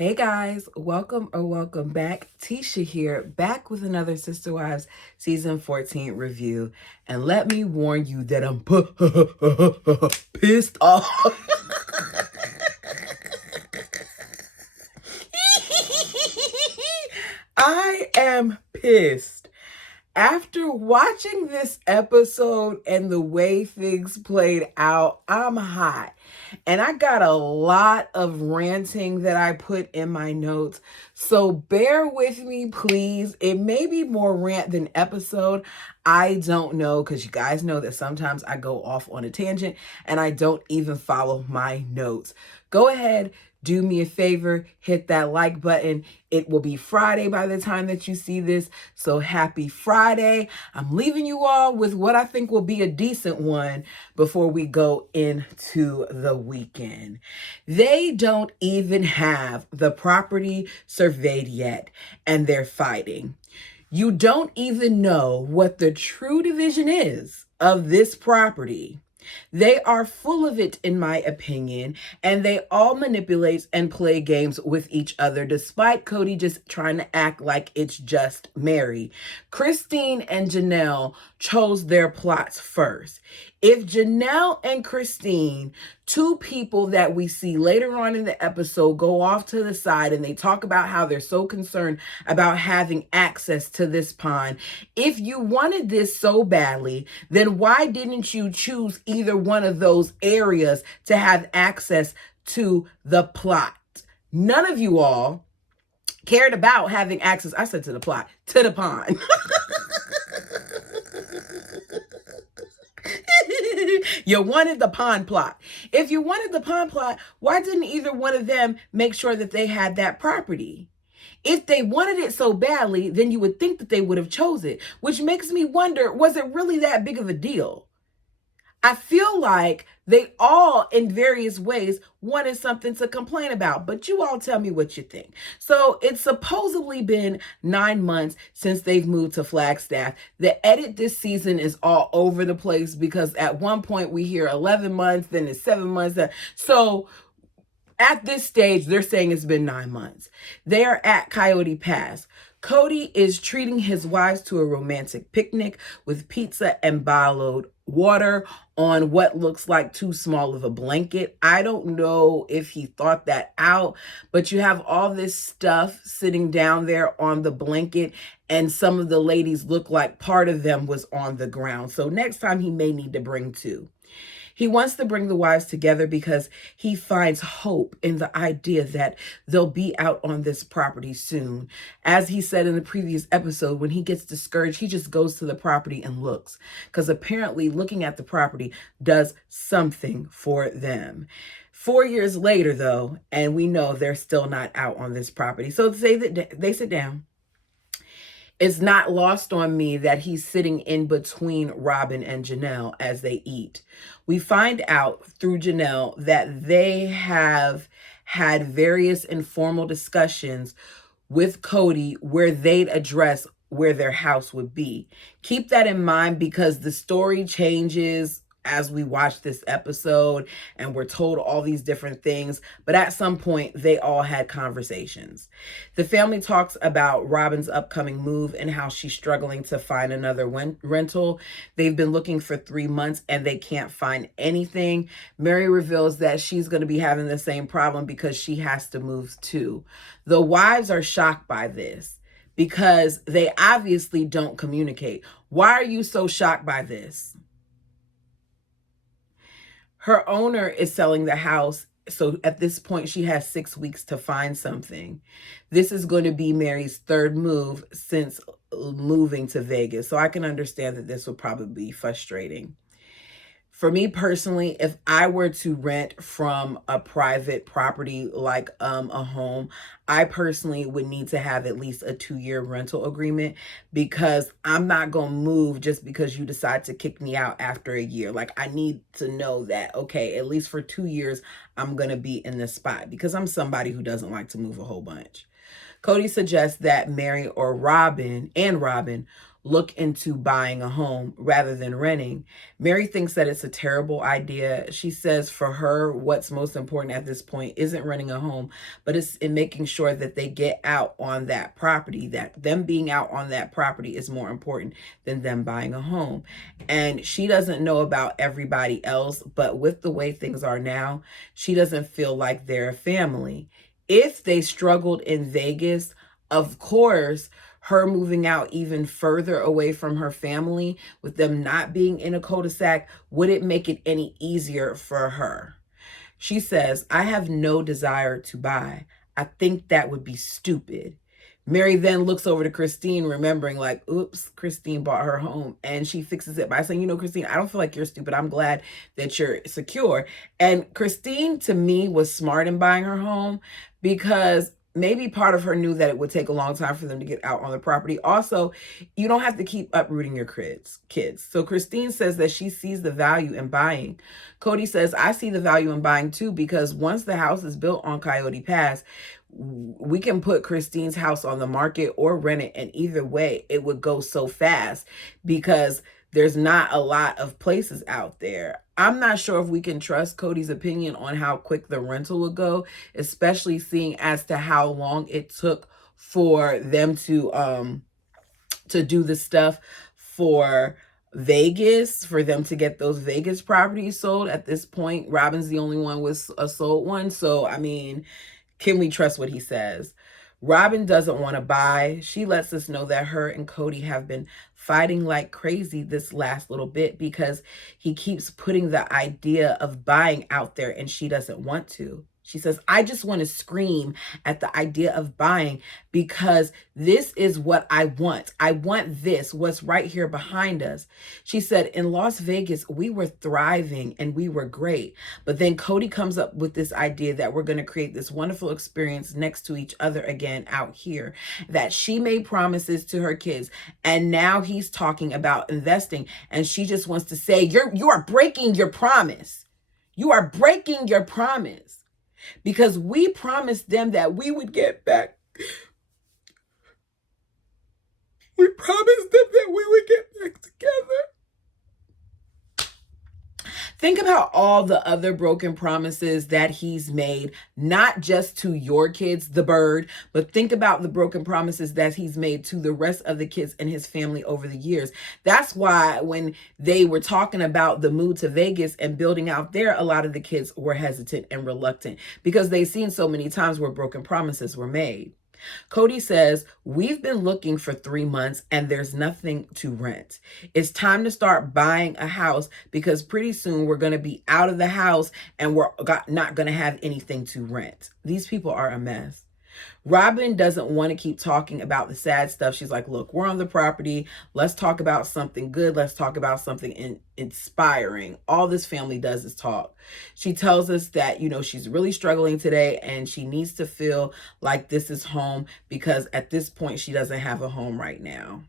Hey guys, welcome back. Tisha here, back with another Sister Wives season 14 review. And let me warn you that I'm pissed off. I am pissed. After watching this episode and the way things played out, I'm hot. And I got a lot of ranting that I put in my notes. So bear with me, please. It may be more rant than episode. I don't know, because you guys know that sometimes I go off on a tangent and I don't even follow my notes. Go ahead, do me a favor, hit that like button. It will be Friday by the time that you see this. So happy Friday. I'm leaving you all with what I think will be a decent one before we go into the weekend. They don't even have the property surveyed yet, and they're fighting. You don't even know what the true division is of this property. They are full of it, in my opinion, and they all manipulate and play games with each other, despite Cody just trying to act like it's just Mary. Christine and Janelle chose their plots first. If Janelle and Christine, two people that we see later on in the episode, go off to the side and they talk about how they're so concerned about having access to this pond, if you wanted this so badly, then why didn't you choose either one of those areas to have access to the plot? None of you all cared about having access, I said to the plot, to the pond. You wanted the pond plot. If you wanted the pond plot, why didn't either one of them make sure that they had that property? If they wanted it so badly, then you would think that they would have chose it, which makes me wonder, was it really that big of a deal? I feel like they all, in various ways, wanted something to complain about, but you all tell me what you think. So it's supposedly been 9 months since they've moved to Flagstaff. The edit this season is all over the place because at one point we hear 11 months, then it's 7 months. So at this stage, they're saying it's been 9 months. They are at Coyote Pass. Cody is treating his wives to a romantic picnic with pizza and bottled water on what looks like too small of a blanket. I don't know if he thought that out, but you have all this stuff sitting down there on the blanket, and some of the ladies look like part of them was on the ground. So next time he may need to bring two. He wants to bring the wives together because he finds hope in the idea that they'll be out on this property soon. As he said in the previous episode, when he gets discouraged, he just goes to the property and looks, because apparently looking at the property does something for them. 4 years later, though, and we know they're still not out on this property. So they sit down. It's not lost on me that he's sitting in between Robin and Janelle as they eat. We find out through Janelle that they have had various informal discussions with Cody where they'd address where their house would be. Keep that in mind because the story changes as we watch this episode and we're told all these different things, but at some point they all had conversations. The family talks about Robin's upcoming move and how she's struggling to find another rental. They've been looking for 3 months and they can't find anything. Mary reveals that she's going to be having the same problem because she has to move too. The wives are shocked by this because they obviously don't communicate. Why are you so shocked by this? Her owner is selling the house. So at this point, she has 6 weeks to find something. This is going to be Mary's third move since moving to Vegas. So I can understand that this will probably be frustrating. For me personally, if I were to rent from a private property like a home, I personally would need to have at least a 2-year rental agreement because I'm not going to move just because you decide to kick me out after a year. Like, I need to know that, okay, at least for 2 years, I'm going to be in this spot because I'm somebody who doesn't like to move a whole bunch. Cody suggests that Mary or Robin look into buying a home rather than renting. Mary thinks that it's a terrible idea. She says for her, what's most important at this point isn't renting a home, but it's in making sure that they get out on that property, that them being out on that property is more important than them buying a home. And she doesn't know about everybody else, but with the way things are now, she doesn't feel like they're a family. If they struggled in Vegas, of course, her moving out even further away from her family, with them not being in a cul-de-sac, wouldn't make it any easier for her. She says, I have no desire to buy. I think that would be stupid. Mary then looks over to Christine, remembering like, oops, Christine bought her home. And she fixes it by saying, Christine, I don't feel like you're stupid. I'm glad that you're secure. And Christine, to me, was smart in buying her home because maybe part of her knew that it would take a long time for them to get out on the property. Also, you don't have to keep uprooting your kids. So Christine says that she sees the value in buying. Cody says, I see the value in buying too, because once the house is built on Coyote Pass, we can put Christine's house on the market or rent it. And either way, it would go so fast because there's not a lot of places out there. I'm not sure if we can trust Cody's opinion on how quick the rental would go, especially seeing as to how long it took for them to do the stuff for Vegas, for them to get those Vegas properties sold. At this point, Robin's the only one with a sold one. So, I mean, can we trust what he says? Robin doesn't want to buy. She lets us know that her and Cody have been fighting like crazy this last little bit because he keeps putting the idea of buying out there and she doesn't want to. She says, I just want to scream at the idea of buying because this is what I want. I want this, what's right here behind us. She said, in Las Vegas, we were thriving and we were great. But then Cody comes up with this idea that we're going to create this wonderful experience next to each other again out here, that she made promises to her kids. And now he's talking about investing. And she just wants to say, you are breaking your promise. You are breaking your promise. Because we promised them that we would get back. We promised them that we would get back together. Think about all the other broken promises that he's made, not just to your kids, the bird, but think about the broken promises that he's made to the rest of the kids and his family over the years. That's why when they were talking about the move to Vegas and building out there, a lot of the kids were hesitant and reluctant because they've seen so many times where broken promises were made. Cody says, we've been looking for 3 months and there's nothing to rent. It's time to start buying a house because pretty soon we're going to be out of the house and we're not going to have anything to rent. These people are a mess. Robin doesn't want to keep talking about the sad stuff. She's like, look, we're on the property. Let's talk about something good. Let's talk about something inspiring. All this family does is talk. She tells us that, she's really struggling today and she needs to feel like this is home because at this point, she doesn't have a home right now.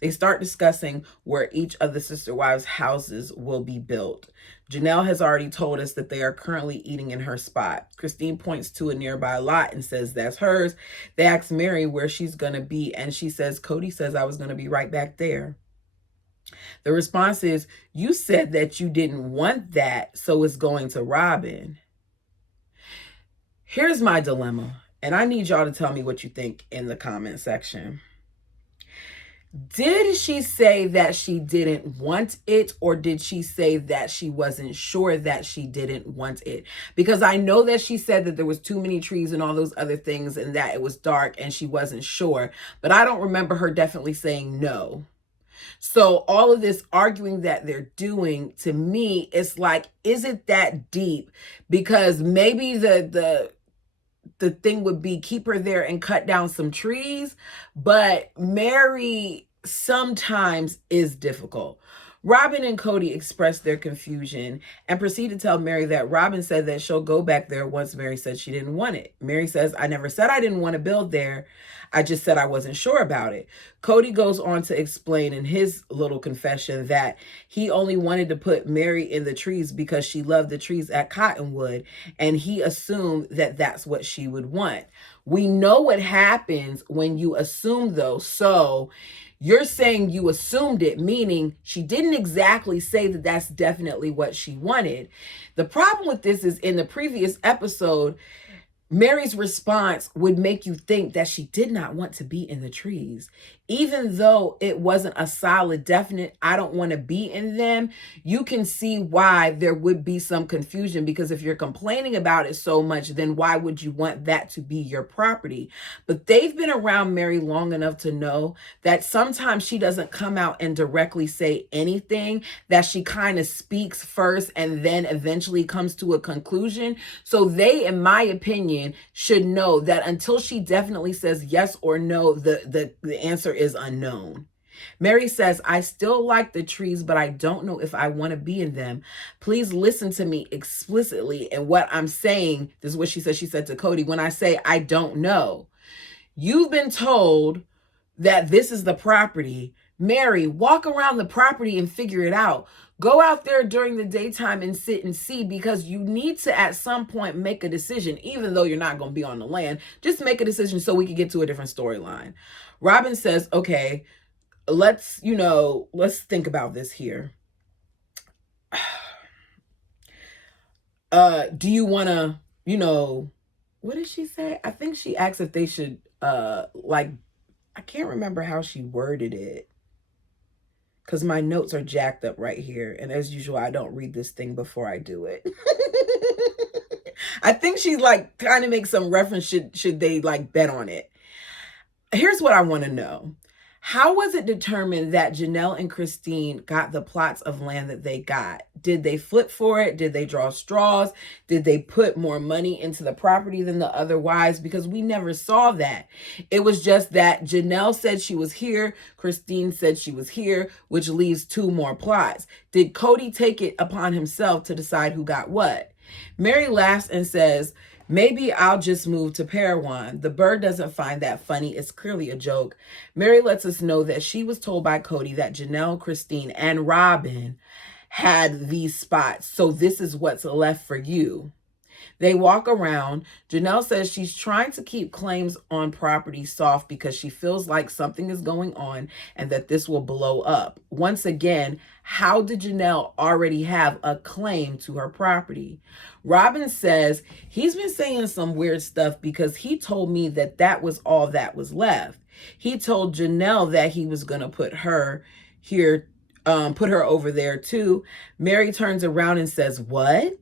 They start discussing where each of the sister wives' houses will be built. Janelle has already told us that they are currently eating in her spot. Christine points to a nearby lot and says that's hers. They ask Mary where she's going to be, and she says, Cody says I was going to be right back there. The response is, you said that you didn't want that, so it's going to Robin. Here's my dilemma, and I need y'all to tell me what you think in the comment section. Did she say that she didn't want it, or did she say that she wasn't sure that she didn't want it? Because I know that she said that there was too many trees and all those other things and that it was dark and she wasn't sure, but I don't remember her definitely saying no. So all of this arguing that they're doing, to me, it's like, is it that deep? Because maybe the thing would be keep her there and cut down some trees, but Mary sometimes is difficult. Robin and Cody expressed their confusion and proceed to tell Mary that Robin said that she'll go back there once Mary said she didn't want it. Mary says, I never said I didn't want to build there. I just said I wasn't sure about it. Cody goes on to explain in his little confession that he only wanted to put Mary in the trees because she loved the trees at Cottonwood, and he assumed that that's what she would want. We know what happens when you assume, though. So you're saying you assumed it, meaning she didn't exactly say that that's definitely what she wanted. The problem with this is in the previous episode, Mary's response would make you think that she did not want to be in the trees. Even though it wasn't a solid, definite, I don't want to be in them, you can see why there would be some confusion, because if you're complaining about it so much, then why would you want that to be your property? But they've been around Mary long enough to know that sometimes she doesn't come out and directly say anything, that she kind of speaks first and then eventually comes to a conclusion. So they, in my opinion, should know that until she definitely says yes or no, the answer is unknown. Mary says, I still like the trees, but I don't know if I want to be in them. Please listen to me explicitly. And what I'm saying, this is what she said. She said to Cody, when I say I don't know, you've been told that this is the property. Mary, walk around the property and figure it out. Go out there during the daytime and sit and see, because you need to at some point make a decision, even though you're not going to be on the land. Just make a decision so we can get to a different storyline. Robin says, okay, let's think about this here. Do you want to, what did she say? I think she asked if they should, I can't remember how she worded it, because my notes are jacked up right here. And as usual, I don't read this thing before I do it. I think she's trying to make some reference, should they bet on it. Here's what I want to know. How was it determined that Janelle and Christine got the plots of land that they got? Did they flip for it? Did they draw straws? Did they put more money into the property than the other wives? Because we never saw that. It was just that Janelle said she was here. Christine said she was here, which leaves 2 more plots. Did Cody take it upon himself to decide who got what? Mary laughs and says, maybe I'll just move to Parowan. The bird doesn't find that funny. It's clearly a joke. Mary lets us know that she was told by Cody that Janelle, Christine, and Robin had these spots. So this is what's left for you. They walk around. Janelle says she's trying to keep claims on property soft because she feels like something is going on and that this will blow up. Once again, how did Janelle already have a claim to her property? Robin says he's been saying some weird stuff because he told me that that was all that was left. He told Janelle that he was going to put her here, put her over there too. Mary turns around and says, what?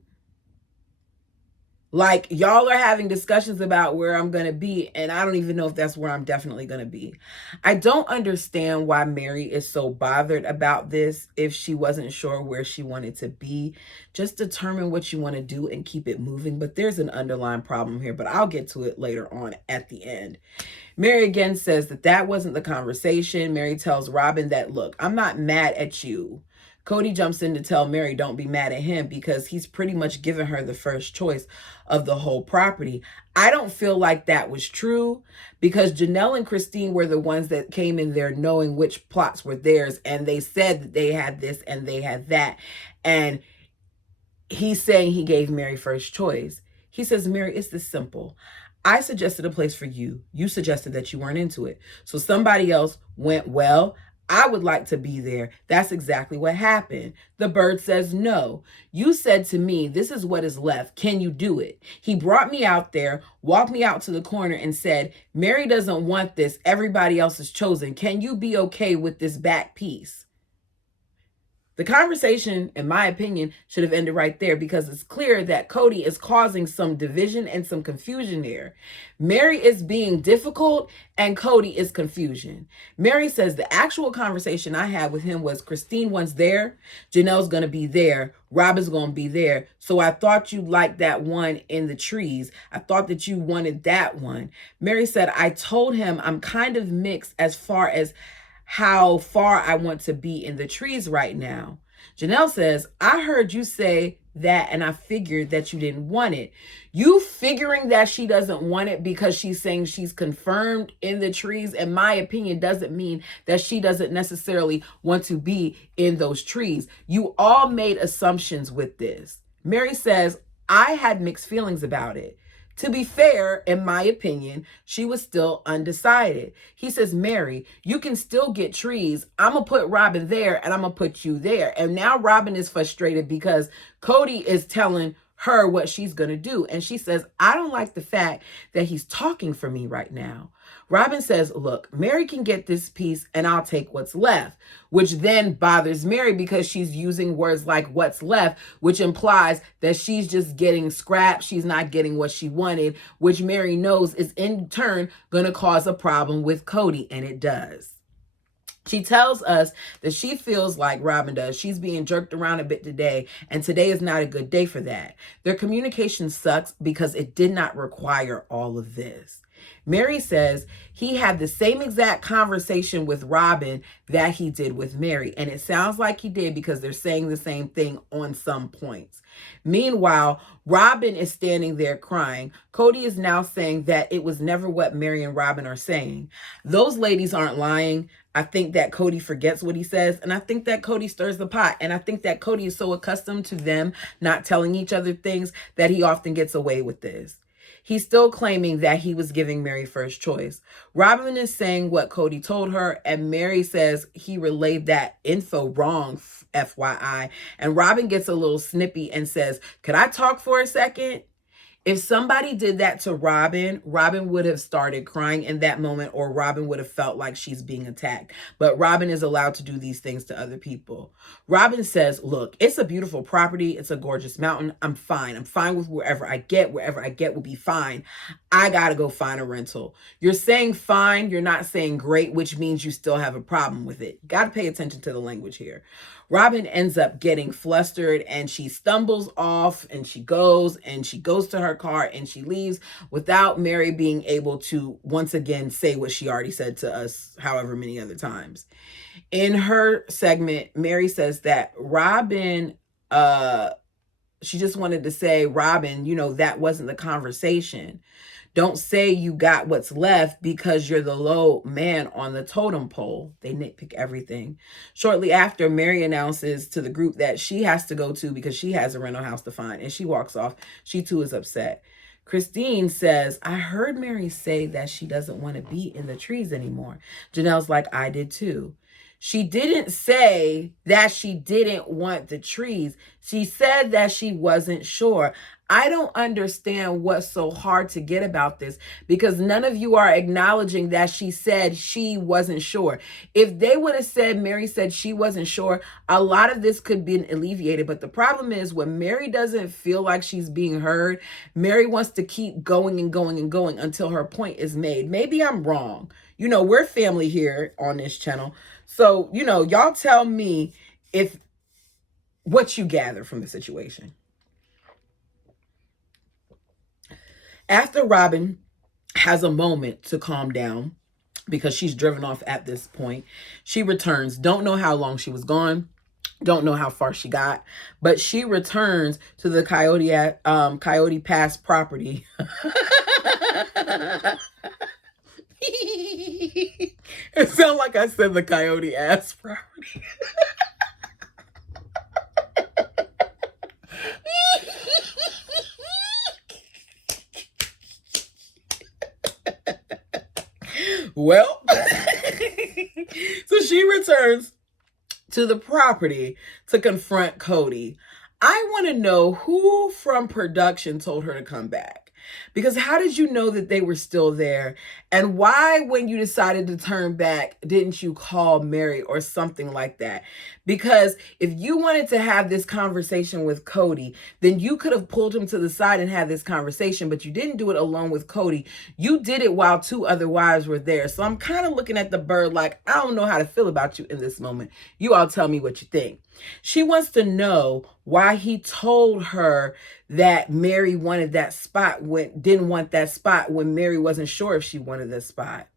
Y'all are having discussions about where I'm going to be, and I don't even know if that's where I'm definitely going to be. I don't understand why Mary is so bothered about this if she wasn't sure where she wanted to be. Just determine what you want to do and keep it moving. But there's an underlying problem here, but I'll get to it later on at the end. Mary again says that wasn't the conversation. Mary tells Robin that, look, I'm not mad at you. Cody jumps in to tell Mary don't be mad at him because he's pretty much given her the first choice of the whole property. I don't feel like that was true because Janelle and Christine were the ones that came in there knowing which plots were theirs, and they said that they had this and they had that. And he's saying he gave Mary first choice. He says, Mary, it's this simple. I suggested a place for you. You suggested that you weren't into it. So somebody else went, well, I would like to be there. That's exactly what happened. The bird says no. You said to me, this is what is left. Can you do it? He brought me out there, walked me out to the corner and said, Mary doesn't want this. Everybody else is chosen. Can you be okay with this back piece? The conversation, in my opinion, should have ended right there because it's clear that Cody is causing some division and some confusion there. Mary is being difficult and Cody is confusion. Mary says the actual conversation I had with him was Christine wants there, Janelle's going to be there, Robin's going to be there. So I thought you'd like that one in the trees. I thought that you wanted that one. Mary said, I told him I'm kind of mixed as far as how far I want to be in the trees right now. Janelle says, I heard you say that and I figured that you didn't want it. You figuring that she doesn't want it because she's saying she's confirmed in the trees, in my opinion, doesn't mean that she doesn't necessarily want to be in those trees. You all made assumptions with this. Mary says, I had mixed feelings about it. To be fair, in my opinion, she was still undecided. He says, Mary, you can still get trees. I'm going to put Robin there and I'm going to put you there. And now Robin is frustrated because Cody is telling her what she's going to do. And she says, I don't like the fact that he's talking for me right now. Robin says, look, Mary can get this piece and I'll take what's left, which then bothers Mary because she's using words like what's left, which implies that she's just getting scraps. She's not getting what she wanted, which Mary knows is in turn going to cause a problem with Cody, and it does. She tells us that she feels like Robin does. She's being jerked around a bit today, and today is not a good day for that. Their communication sucks because it did not require all of this. Mary says he had the same exact conversation with Robin that he did with Mary. And it sounds like he did because they're saying the same thing on some points. Meanwhile, Robin is standing there crying. Cody is now saying that it was never what Mary and Robin are saying. Those ladies aren't lying. I think that Cody forgets what he says, and I think that Cody stirs the pot, and I think that Cody is so accustomed to them not telling each other things that he often gets away with this. He's still claiming that he was giving Mary first choice. Robin is saying what Cody told her, and Mary says he relayed that info wrong, FYI. And Robin gets a little snippy and says, could I talk for a second? If somebody did that to Robin, Robin would have started crying in that moment, or Robin would have felt like she's being attacked. But Robin is allowed to do these things to other people. Robin says, look, it's a beautiful property. It's a gorgeous mountain. I'm fine. I'm fine with wherever I get. Wherever I get will be fine. I got to go find a rental. You're saying fine. You're not saying great, which means you still have a problem with it. Got to pay attention to the language here. Robin ends up getting flustered and she stumbles off and she goes to her car and she leaves without Mary being able to once again say what she already said to us however many other times. In her segment, Mary says that Robin, she just wanted to say, Robin, that wasn't the conversation. Don't say you got what's left because you're the low man on the totem pole. They nitpick everything. Shortly after, Mary announces to the group that she has to go to because she has a rental house to find, and she walks off. She too is upset. Christine says, I heard Mary say that she doesn't want to be in the trees anymore. Janelle's like, I did too. She didn't say that she didn't want the trees. She said that she wasn't sure. I don't understand what's so hard to get about this because none of you are acknowledging that she said she wasn't sure. If they would have said Mary said she wasn't sure, a lot of this could be alleviated. But the problem is when Mary doesn't feel like she's being heard, Mary wants to keep going and going and going until her point is made. Maybe I'm wrong. We're family here on this channel. So, y'all tell me if what you gather from the situation. After Robin has a moment to calm down because she's driven off at this point, she returns. Don't know how long she was gone. Don't know how far she got, but she returns to the Coyote Pass property. It sounded like I said the Coyote Ass property. Well, so she returns to the property to confront Cody. I want to know who from production told her to come back. Because how did you know that they were still there? And why, when you decided to turn back, didn't you call Mary or something like that? Because if you wanted to have this conversation with Cody, then you could have pulled him to the side and had this conversation, but you didn't do it alone with Cody. You did it while two other wives were there. So I'm kind of looking at the bird like, I don't know how to feel about you in this moment. You all tell me what you think. She wants to know why he told her that Mary wanted that spot didn't want that spot when Mary wasn't sure if she wanted the spot.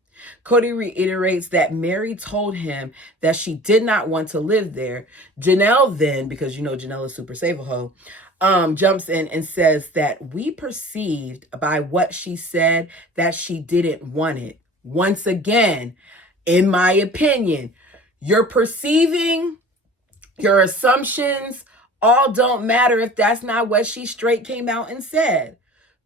Cody reiterates that Mary told him that she did not want to live there. Janelle then, because Janelle is super save-a-ho, jumps in and says that we perceived by what she said that she didn't want it. Once again, in my opinion, you're perceiving, your assumptions all don't matter if that's not what she straight came out and said.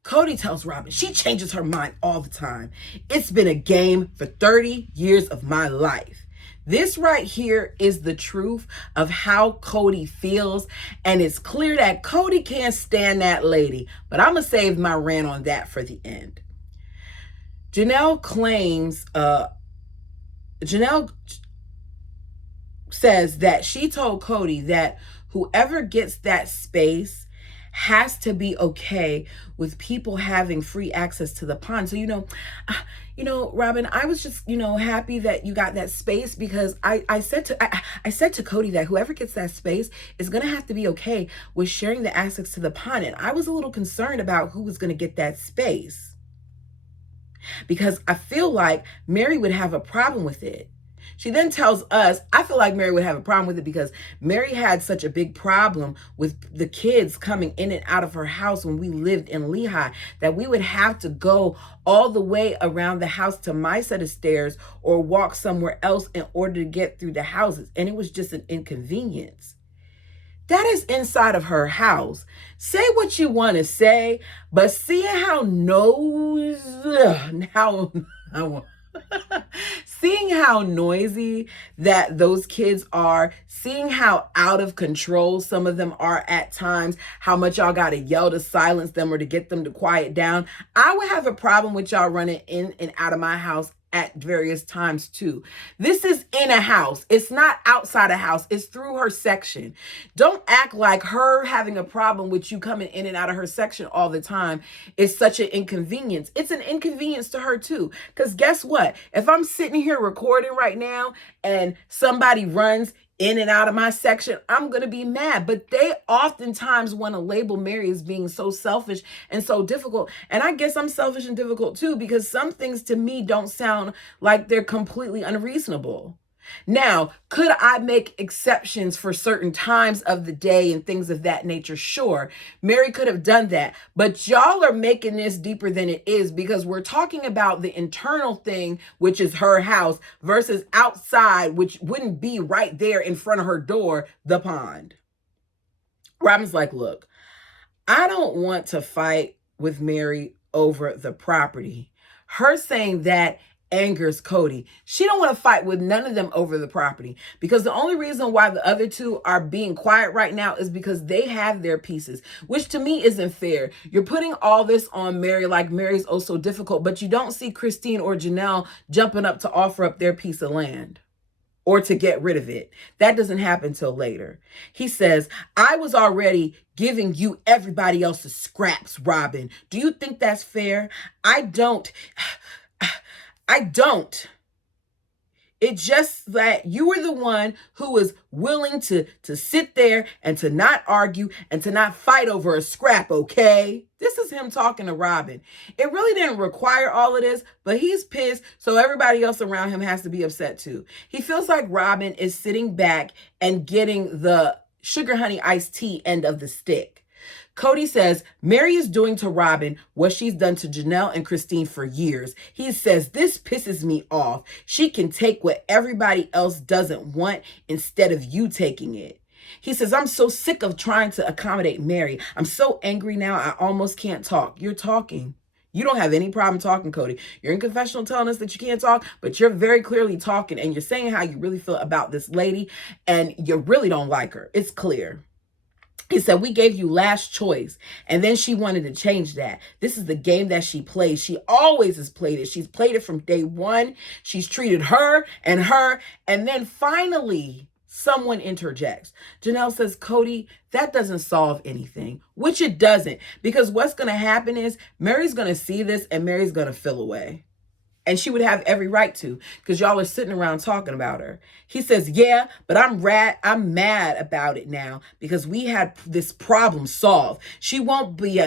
Cody tells Robin she changes her mind all the time. It's been a game for 30 years of my life. This right here is the truth of how Cody feels, and it's clear that Cody can't stand that lady, but I'm going to save my rant on that for the end. Janelle says that she told Cody that whoever gets that space has to be okay with people having free access to the pond. So, Robin, I was just, happy that you got that space, because I said to Cody that whoever gets that space is going to have to be okay with sharing the access to the pond. And I was a little concerned about who was going to get that space, because I feel like Mary would have a problem with it. She then tells us, I feel like Mary would have a problem with it because Mary had such a big problem with the kids coming in and out of her house when we lived in Lehigh, that we would have to go all the way around the house to my set of stairs or walk somewhere else in order to get through the houses. And it was just an inconvenience. That is inside of her house. Say what you want to say, but seeing how seeing how noisy that those kids are, seeing how out of control some of them are at times, how much y'all got to yell to silence them or to get them to quiet down, I would have a problem with y'all running in and out of my house at various times too. This is in a house. It's not outside a house. It's through her section. Don't act like her having a problem with you coming in and out of her section all the time is such an inconvenience. It's an inconvenience to her too. Because guess what? If I'm sitting here recording right now and somebody runs in and out of my section, I'm going to be mad. But they oftentimes want to label Mary as being so selfish and so difficult. And I guess I'm selfish and difficult too, because some things to me don't sound like they're completely unreasonable. Now, could I make exceptions for certain times of the day and things of that nature? Sure, Mary could have done that, but y'all are making this deeper than it is, because we're talking about the internal thing, which is her house, versus outside, which wouldn't be right there in front of her door, the pond. Robin's like, look, I don't want to fight with Mary over the property. Her saying that angers Cody. She don't want to fight with none of them over the property, because the only reason why the other two are being quiet right now is because they have their pieces, which to me isn't fair. You're putting all this on Mary like Mary's oh so difficult, but you don't see Christine or Janelle jumping up to offer up their piece of land or to get rid of it. That doesn't happen till later. He says, I was already giving you everybody else's scraps, Robin. Do you think that's fair? I don't. It's just that you were the one who was willing to sit there and to not argue and to not fight over a scrap, okay? This is him talking to Robin. It really didn't require all of this, but he's pissed, so everybody else around him has to be upset too. He feels like Robin is sitting back and getting the sugar honey iced tea end of the stick. Cody says Mary is doing to Robin what she's done to Janelle and Christine for years. He says, this pisses me off. She can take what everybody else doesn't want instead of you taking it. He says, I'm so sick of trying to accommodate Mary. I'm so angry now, I almost can't talk. You're talking. You don't have any problem talking, Cody. You're in confessional telling us that you can't talk, but you're very clearly talking, and you're saying how you really feel about this lady, and you really don't like her. It's clear. He said, we gave you last choice, and then she wanted to change that. This is the game that she plays. She always has played it. She's played it from day one. She's treated her, and then finally someone interjects. Janelle says, Cody, that doesn't solve anything, which it doesn't, because what's going to happen is Mary's going to see this and Mary's going to feel away. And she would have every right to, because y'all are sitting around talking about her. He says, yeah, but I'm mad about it now because we had this problem solved. She won't be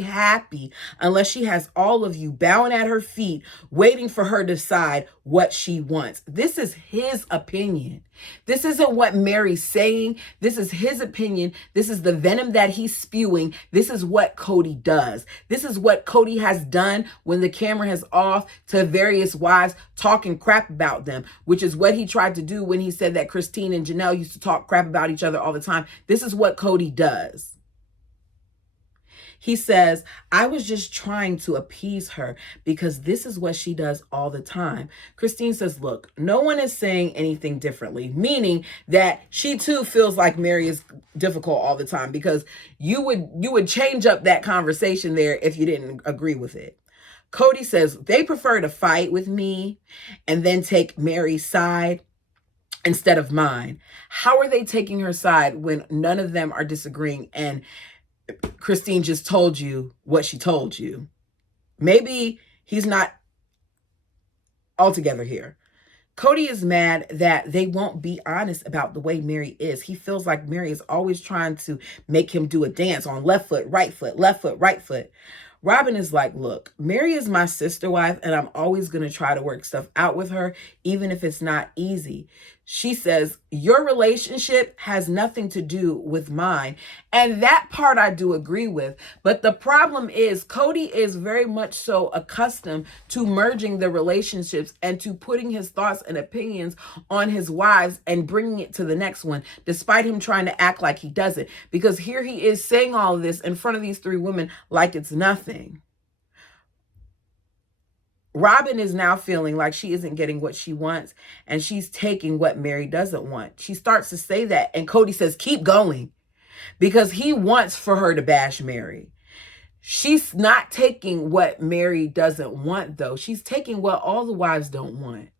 happy unless she has all of you bowing at her feet, waiting for her to decide what she wants. This is his opinion. This isn't what Mary's saying. This is his opinion. This is the venom that he's spewing. This is what Cody does. This is what Cody has done when the camera has off to various wives talking crap about them, which is what he tried to do when he said that Christine and Janelle used to talk crap about each other all the time. This is what Cody does. He says, I was just trying to appease her because this is what she does all the time. Christine says, look, no one is saying anything differently, meaning that she too feels like Mary is difficult all the time, because you would change up that conversation there if you didn't agree with it. Cody says they prefer to fight with me and then take Mary's side instead of mine. How are they taking her side when none of them are disagreeing and Christine just told you what she told you? Maybe he's not altogether here. Cody is mad that they won't be honest about the way Mary is. He feels like Mary is always trying to make him do a dance on left foot, right foot, left foot, right foot. Robin is like, look, Mary is my sister wife, and I'm always going to try to work stuff out with her, even if it's not easy. She says, your relationship has nothing to do with mine. And that part I do agree with. But the problem is Cody is very much so accustomed to merging the relationships and to putting his thoughts and opinions on his wives and bringing it to the next one, despite him trying to act like he doesn't. Because here he is saying all of this in front of these three women like it's nothing. Robin is now feeling like she isn't getting what she wants, and she's taking what Mary doesn't want. She starts to say that, and Cody says, keep going, because he wants for her to bash Mary. She's not taking what Mary doesn't want, though. She's taking what all the wives don't want,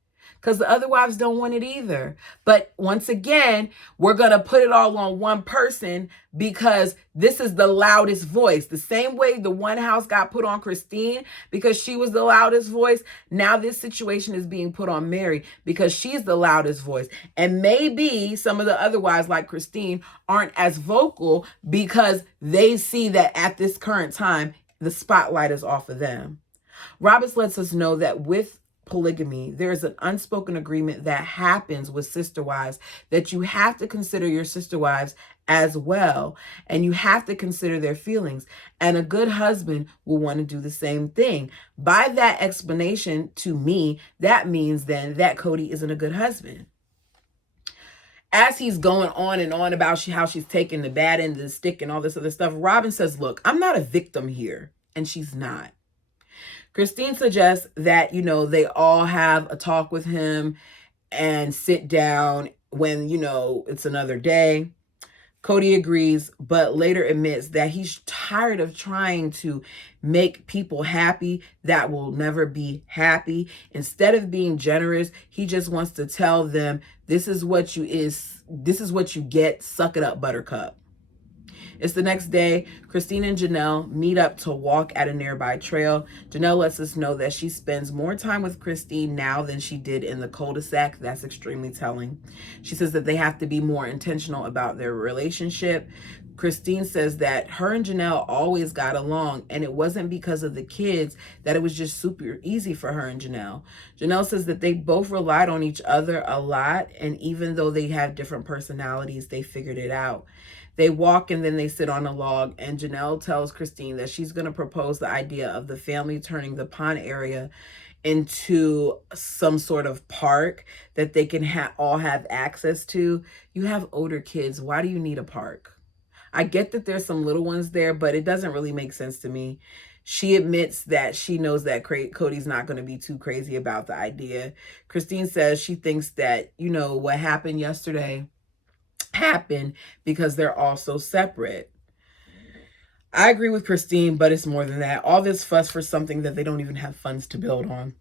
because the other wives don't want it either. But once again, we're going to put it all on one person because this is the loudest voice. The same way the one house got put on Christine because she was the loudest voice. Now this situation is being put on Mary because she's the loudest voice. And maybe some of the other wives like Christine aren't as vocal because they see that at this current time, the spotlight is off of them. Roberts lets us know that with polygamy, there is an unspoken agreement that happens with sister wives that you have to consider your sister wives as well, and you have to consider their feelings. And a good husband will want to do the same thing. By that explanation, to me, that means then that Cody isn't a good husband. As he's going on and on about how she's taking the bad end of the stick and all this other stuff, Robin says, look, I'm not a victim here. And she's not. Christine suggests that, they all have a talk with him and sit down when, it's another day. Cody agrees, but later admits that he's tired of trying to make people happy that will never be happy. Instead of being generous, he just wants to tell them, this is what you get, suck it up, buttercup. It's the next day. Christine and Janelle meet up to walk at a nearby trail. Janelle lets us know that she spends more time with Christine now than she did in the cul-de-sac. That's extremely telling. She says that they have to be more intentional about their relationship. Christine says that her and Janelle always got along, and it wasn't because of the kids, that it was just super easy for her and Janelle. Janelle says that they both relied on each other a lot, and even though they have different personalities, they figured it out. They walk and then they sit on a log, and Janelle tells Christine that she's going to propose the idea of the family turning the pond area into some sort of park that they can all have access to. You have older kids. Why do you need a park? I get that there's some little ones there, but it doesn't really make sense to me. She admits that she knows that Cody's not going to be too crazy about the idea. Christine says she thinks that, what happened yesterday happened because they're all so separate. I agree with Christine, but it's more than that. All this fuss for something that they don't even have funds to build on.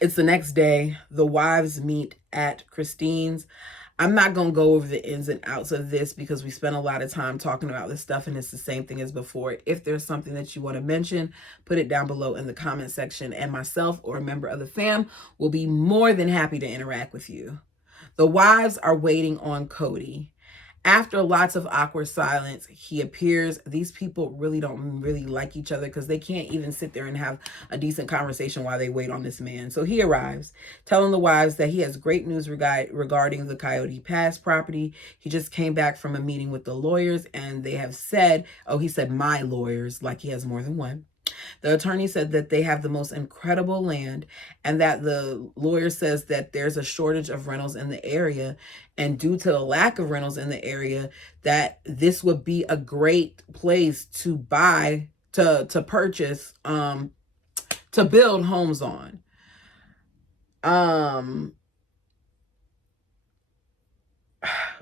It's the next day. The wives meet at Christine's. I'm not going to go over the ins and outs of this because we spent a lot of time talking about this stuff and it's the same thing as before. If there's something that you want to mention, put it down below in the comment section, and myself or a member of the fam will be more than happy to interact with you. The wives are waiting on Cody. After lots of awkward silence, he appears. These people don't like each other because they can't even sit there and have a decent conversation while they wait on this man. So he arrives, telling the wives that he has great news regarding the Coyote Pass property. He just came back from a meeting with the lawyers, and they have said, he said my lawyers, like he has more than one. The attorney said that they have the most incredible land, and that the lawyer says that there's a shortage of rentals in the area, and due to the lack of rentals in the area, that this would be a great place to buy to purchase, to build homes on.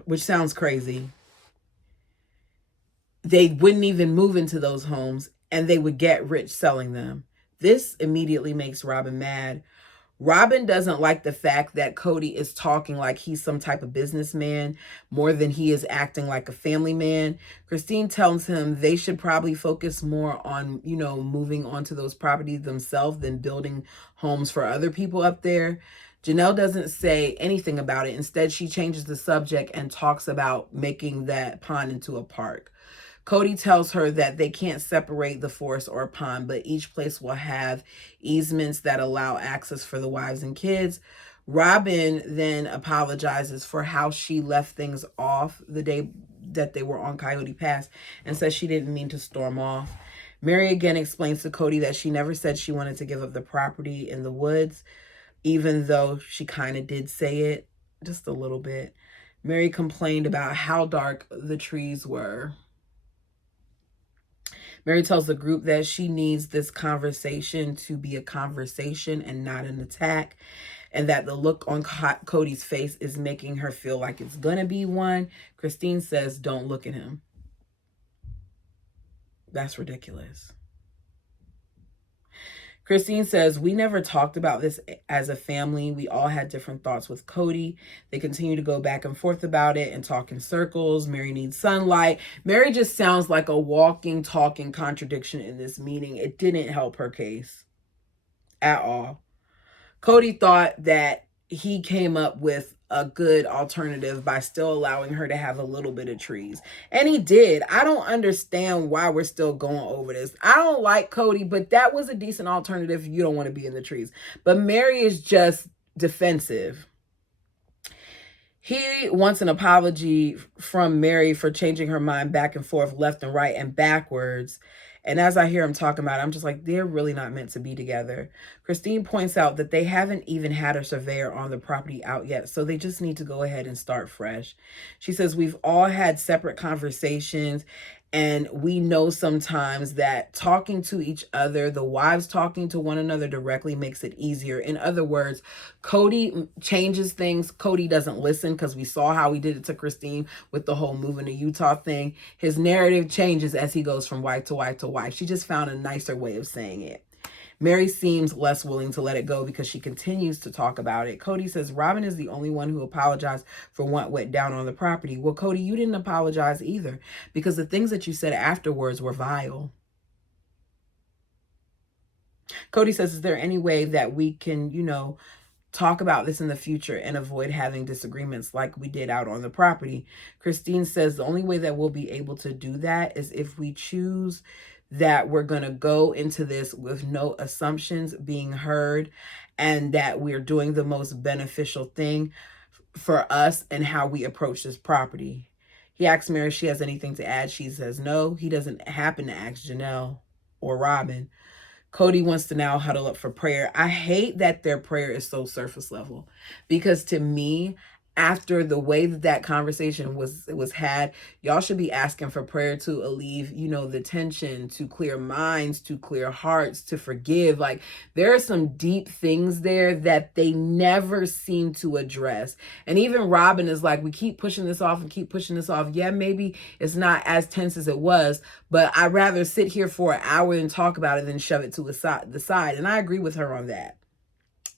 Which sounds crazy. They wouldn't even move into those homes and they would get rich selling them. This immediately makes Robin mad. Robin doesn't like the fact that Cody is talking like he's some type of businessman more than he is acting like a family man. Christine tells him they should probably focus more on, moving onto those properties themselves than building homes for other people up there. Janelle doesn't say anything about it. Instead, she changes the subject and talks about making that pond into a park. Cody tells her that they can't separate the forest or pond, but each place will have easements that allow access for the wives and kids. Robin then apologizes for how she left things off the day that they were on Coyote Pass and says she didn't mean to storm off. Mary again explains to Cody that she never said she wanted to give up the property in the woods, even though she kind of did say it just a little bit. Mary complained about how dark the trees were. Mary tells the group that she needs this conversation to be a conversation and not an attack, and that the look on Cody's face is making her feel like it's going to be one. Christine says, don't look at him. That's ridiculous. Christine says, we never talked about this as a family. We all had different thoughts with Cody. They continue to go back and forth about it and talk in circles. Mary needs sunlight. Mary just sounds like a walking, talking contradiction in this meeting. It didn't help her case at all. Cody thought that he came up with a good alternative by still allowing her to have a little bit of trees. And he did. I don't understand why we're still going over this. I don't like Cody, but that was a decent alternative. You don't want to be in the trees. But Mary is just defensive. He wants an apology from Mary for changing her mind back and forth, left and right and backwards. And as I hear him talking about it, I'm just like, they're really not meant to be together. Christine points out that they haven't even had a surveyor on the property out yet, so they just need to go ahead and start fresh. She says, we've all had separate conversations, and we know sometimes that talking to each other, the wives talking to one another directly, makes it easier. In other words, Cody changes things. Cody doesn't listen, because we saw how he did it to Christine with the whole moving to Utah thing. His narrative changes as he goes from wife to wife to wife. She just found a nicer way of saying it. Mary seems less willing to let it go because she continues to talk about it. Cody says Robin is the only one who apologized for what went down on the property. Well, Cody, you didn't apologize either, because the things that you said afterwards were vile. Cody says, is there any way that we can, talk about this in the future and avoid having disagreements like we did out on the property? Christine says the only way that we'll be able to do that is if we choose that we're going to go into this with no assumptions being heard, and that we're doing the most beneficial thing for us and how we approach this property. He asks Mary if she has anything to add. She says no. He doesn't happen to ask Janelle or Robin. Cody wants to now huddle up for prayer. I hate that their prayer is so surface level, because to me, after the way that conversation was had, y'all should be asking for prayer to alleviate, the tension, to clear minds, to clear hearts, to forgive. Like, there are some deep things there that they never seem to address. And even Robin is like, we keep pushing this off and keep pushing this off. Yeah, maybe it's not as tense as it was, but I'd rather sit here for an hour and talk about it than shove it to the side. And I agree with her on that.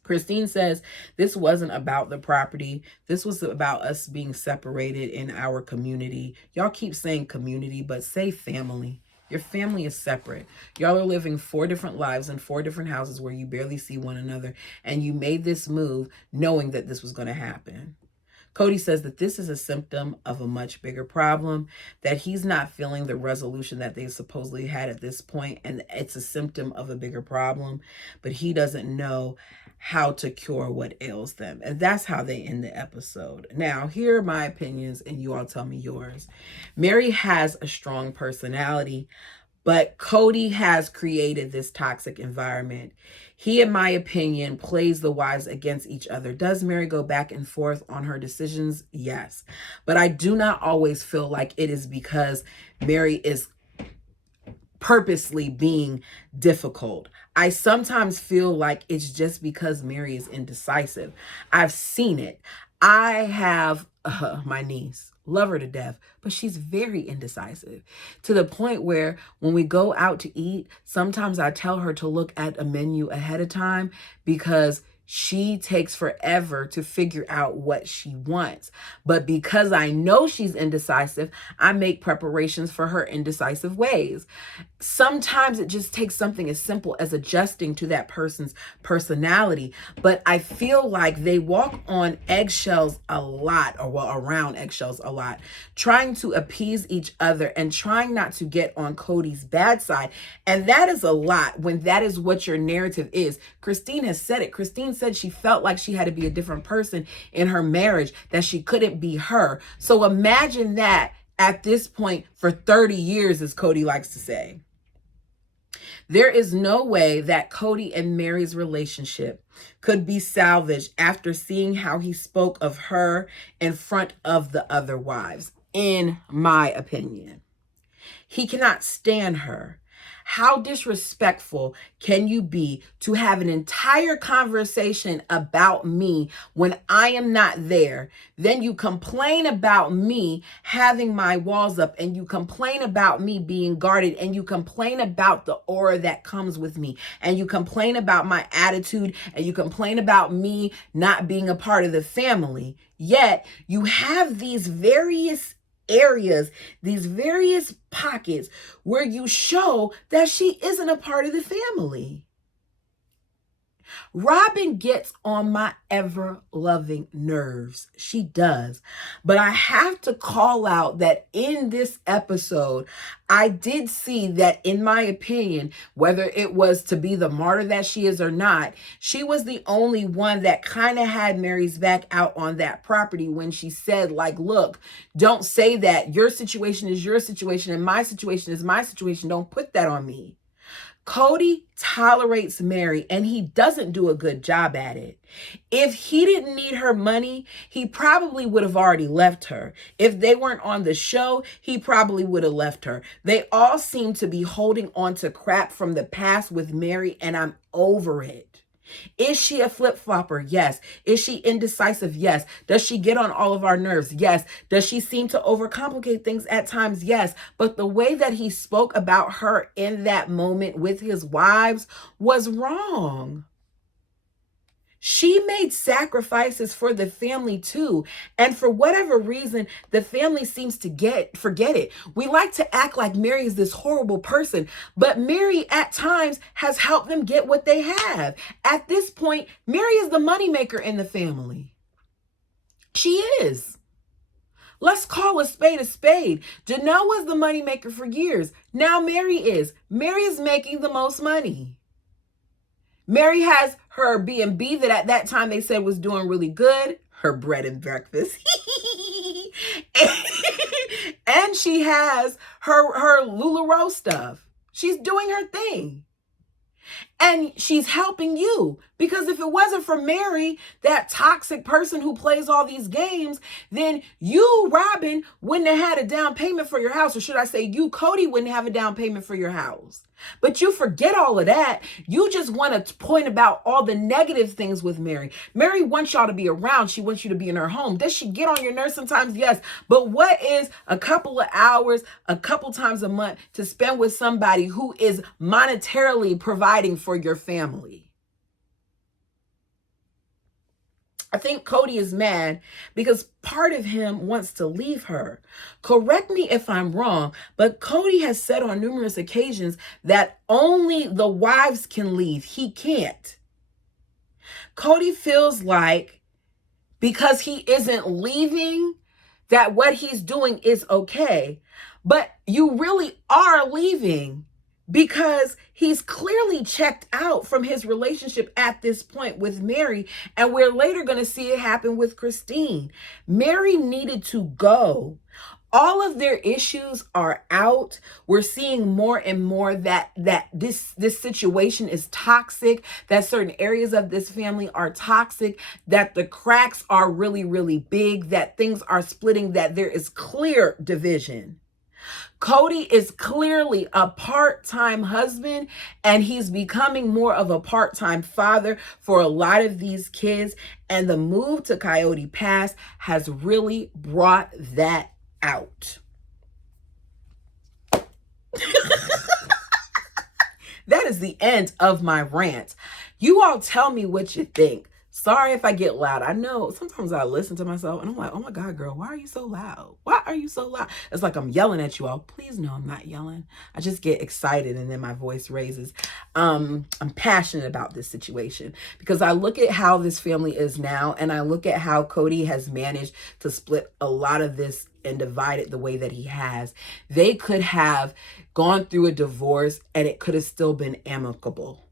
Christine says this wasn't about the property. This was about us being separated in our community. Y'all keep saying community, but say family. Your family is separate. Y'all are living 4 different lives in 4 different houses where you barely see one another. And you made this move knowing that this was going to happen. Cody says that this is a symptom of a much bigger problem, that he's not feeling the resolution that they supposedly had at this point, and it's a symptom of a bigger problem, but he doesn't know how to cure what ails them. And that's how they end the episode. Now, here are my opinions, and you all tell me yours. Mary has a strong personality, but Cody has created this toxic environment. He, in my opinion, plays the wives against each other. Does Mary go back and forth on her decisions? Yes. But I do not always feel like it is because Mary is purposely being difficult. I sometimes feel like it's just because Mary is indecisive. I've seen it. I have my niece, love her to death, but she's very indecisive to the point where when we go out to eat, sometimes I tell her to look at a menu ahead of time because she takes forever to figure out what she wants. But because I know she's indecisive, I make preparations for her indecisive ways. Sometimes it just takes something as simple as adjusting to that person's personality. But I feel like they walk on eggshells a lot, or well, around eggshells a lot, trying to appease each other and trying not to get on Cody's bad side. And that is a lot when that is what your narrative is. Christine has said it. Christine said she felt like she had to be a different person in her marriage, that she couldn't be her. So imagine that at this point for 30 years, as Cody likes to say. There is no way that Cody and Mary's relationship could be salvaged after seeing how he spoke of her in front of the other wives, in my opinion. He cannot stand her. How disrespectful can you be to have an entire conversation about me when I am not there? Then you complain about me having my walls up, and you complain about me being guarded, and you complain about the aura that comes with me, and you complain about my attitude, and you complain about me not being a part of the family. Yet you have these various areas, these various pockets where you show that she isn't a part of the family. Robin gets on my ever-loving nerves. She does. But I have to call out that in this episode, I did see that, in my opinion, whether it was to be the martyr that she is or not, she was the only one that kind of had Mary's back out on that property when she said, like, look, don't say that. Your situation is your situation and my situation is my situation. Don't put that on me. Cody tolerates Mary, and he doesn't do a good job at it. If he didn't need her money, he probably would have already left her. If they weren't on the show, he probably would have left her. They all seem to be holding on to crap from the past with Mary, and I'm over it. Is she a flip-flopper? Yes. Is she indecisive? Yes. Does she get on all of our nerves? Yes. Does she seem to overcomplicate things at times? Yes. But the way that he spoke about her in that moment with his wives was wrong. She made sacrifices for the family too. And for whatever reason, the family seems to forget it. We like to act like Mary is this horrible person, but Mary at times has helped them get what they have. At this point, Mary is the moneymaker in the family. She is. Let's call a spade a spade. Janelle was the moneymaker for years. Now Mary is. Mary is making the most money. Mary has her B&B that at that time they said was doing really good, her bread and breakfast. And she has her LuLaRoe stuff. She's doing her thing. And she's helping you, because if it wasn't for Mary, that toxic person who plays all these games, then you, Robin, wouldn't have had a down payment for your house. Or should I say you, Cody, wouldn't have a down payment for your house. But you forget all of that. You just want to point about all the negative things with Mary. Mary wants y'all to be around. She wants you to be in her home. Does she get on your nerves sometimes? Yes. But what is a couple of hours, a couple times a month to spend with somebody who is monetarily providing for your family? I think Cody is mad because part of him wants to leave her. Correct me if I'm wrong, but Cody has said on numerous occasions that only the wives can leave. He can't. Cody feels like because he isn't leaving, that what he's doing is okay. But you really are leaving, because he's clearly checked out from his relationship at this point with Mary, and we're later going to see it happen with Christine. Mary needed to go. All of their issues are out. We're seeing more and more that this situation is toxic, that certain areas of this family are toxic, that the cracks are really, really big, that things are splitting, that there is clear division. Cody is clearly a part-time husband, and he's becoming more of a part-time father for a lot of these kids. And the move to Coyote Pass has really brought that out. That is the end of my rant. You all tell me what you think. Sorry if I get loud. I know sometimes I listen to myself and I'm like, oh my God, girl, why are you so loud? Why are you so loud? It's like I'm yelling at you all. Please no, I'm not yelling. I just get excited and then my voice raises. I'm passionate about this situation because I look at how this family is now, and I look at how Cody has managed to split a lot of this and divide it the way that he has. They could have gone through a divorce and it could have still been amicable.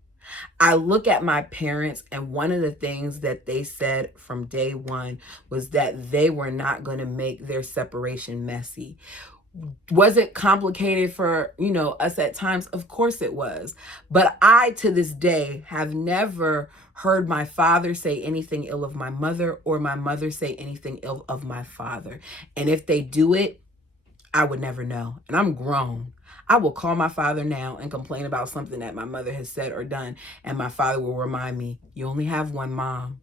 I look at my parents, and one of the things that they said from day one was that they were not going to make their separation messy. Was it complicated for, us at times? Of course it was. But I, to this day, have never heard my father say anything ill of my mother or my mother say anything ill of my father. And if they do it, I would never know. And I'm grown. I will call my father now and complain about something that my mother has said or done, and my father will remind me, you only have one mom.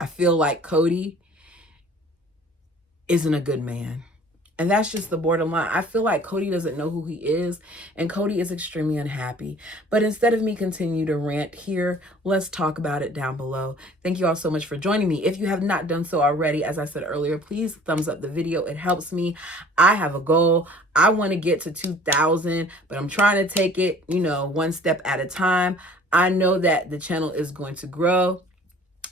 I feel like Cody isn't a good man. And that's just the borderline. I feel like Cody doesn't know who he is, and Cody is extremely unhappy. But instead of me continue to rant here, let's talk about it down below. Thank you all so much for joining me. If you have not done so already, as I said earlier, please thumbs up the video. It helps me. I have a goal. I want to get to 2,000, but I'm trying to take it, one step at a time. I know that the channel is going to grow.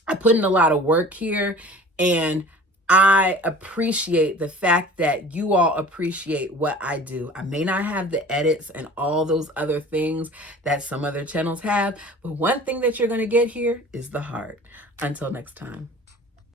I put in a lot of work here, and I appreciate the fact that you all appreciate what I do. I may not have the edits and all those other things that some other channels have, but one thing that you're going to get here is the heart. Until next time.